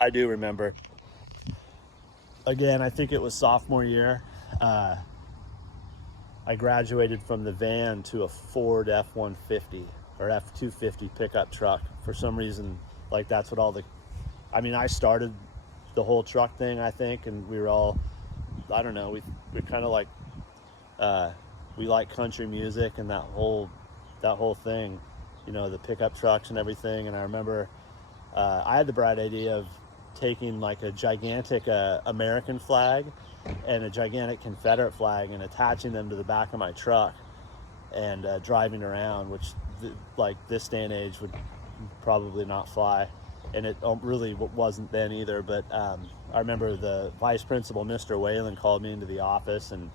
I do remember. Again, I think it was sophomore year. I graduated from the van to a Ford F-150 or F-250 pickup truck. For some reason, like that's what all the, I mean, I started the whole truck thing, I think, and we were all, I don't know, we kind of like, we like country music and that whole thing, you know, the pickup trucks and everything. And I remember I had the bright idea of taking like a gigantic American flag and a gigantic Confederate flag and attaching them to the back of my truck and driving around, which like this day and age would probably not fly. And it really wasn't then either. But I remember the vice principal, Mr. Whalen, called me into the office and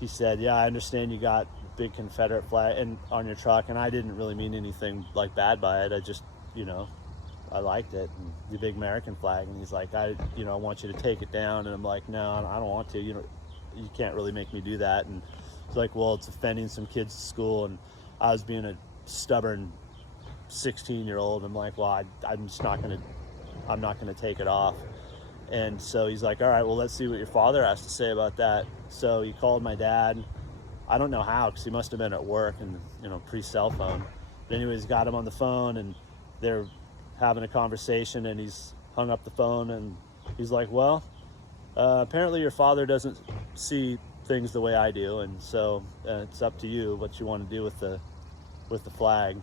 he said, yeah, I understand you got big Confederate flag on your truck. And I didn't really mean anything like bad by it. I just, you know, I liked it, and the big American flag. And he's like, I want you to take it down. And I'm like, no, I don't want to. You can't really make me do that. And he's like, well, it's offending some kids at school. And I was being a stubborn 16-year-old. I'm like, well, I'm not gonna take it off. And so he's like, all right, well, let's see what your father has to say about that. So he called my dad. I don't know how, because he must have been at work and, you know, pre-cell phone. But anyways, got him on the phone, and they're having a conversation, and he's hung up the phone, and he's like, well, apparently your father doesn't see things the way I do, and so it's up to you what you want to do with the flag.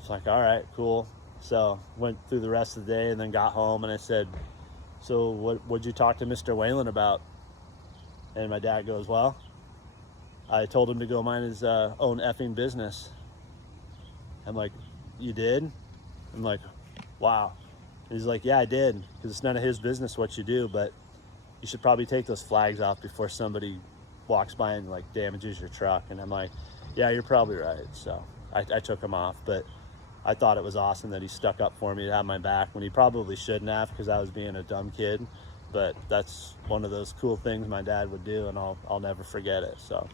It's like, all right, cool. So went through the rest of the day and then got home, and I said, so what'd you talk to Mr. Whalen about? And my dad goes, well, I told him to go mind his own effing business. I'm like, you did? I'm like, wow. He's like, yeah, I did, because it's none of his business what you do, but you should probably take those flags off before somebody walks by and like damages your truck. And I'm like, yeah, you're probably right. So I took them off, but I thought it was awesome that he stuck up for me to have my back when he probably shouldn't have, because I was being a dumb kid. But that's one of those cool things my dad would do, and I'll never forget it. So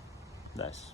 nice.